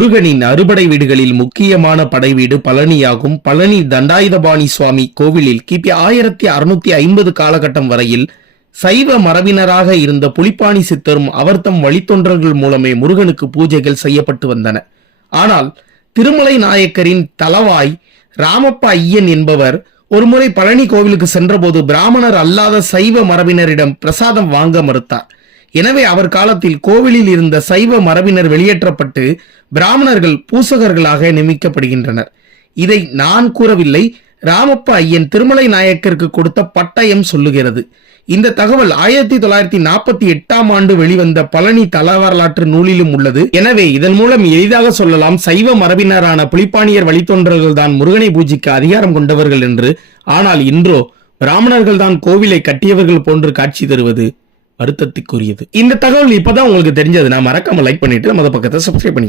முருகனின் அறுபடை வீடுகளில் முக்கியமான படை வீடு பழனியாகும். பழனி தண்டாயுதபாணி சுவாமி கோவிலில் கிபி 1650 காலகட்டம் வரையில் சைவ மரபினராக இருந்த புலிப்பாணி சித்தரும் அவர்தம் வழித்தொன்றர்கள் மூலமே முருகனுக்கு பூஜைகள் செய்யப்பட்டு வந்தன. ஆனால் திருமலை நாயக்கரின் தலவாய் ராமப்ப ஐயன் என்பவர் ஒருமுறை பழனி கோவிலுக்கு சென்றபோது பிராமணர் அல்லாத சைவ மரபினரிடம் பிரசாதம் வாங்க மறுத்தார். எனவே அவர் காலத்தில் கோவிலில் இருந்த சைவ மரபினர் வெளியேற்றப்பட்டு பிராமணர்கள் பூசகர்களாக நியமிக்கப்படுகின்றனர். இதை நான் கூறவில்லை, ராமப்ப ஐயன் திருமலை நாயக்கருக்கு கொடுத்த பட்டயம் சொல்லுகிறது. இந்த தகவல் 1948ஆம் ஆண்டு வெளிவந்த பழனி தல வரலாற்று நூலிலும் உள்ளது. எனவே இதன் மூலம் எளிதாக சொல்லலாம், சைவ மரபினரான புலிப்பாணியர் வழித்தொன்றர்கள் தான் முருகனை பூஜிக்க அதிகாரம் கொண்டவர்கள் என்று. ஆனால் இன்றோ பிராமணர்கள் தான் கோவிலை கட்டியவர்கள் போன்று காட்சி தருவது வருத்தத்துக்குரியது. இந்த தகவல் இப்பதான் உங்களுக்கு தெரிஞ்சதுன்னா மறக்காம லைக் பண்ணிட்டு நம்ம பக்கத்தை சப்ஸ்கிரைப் பண்ணி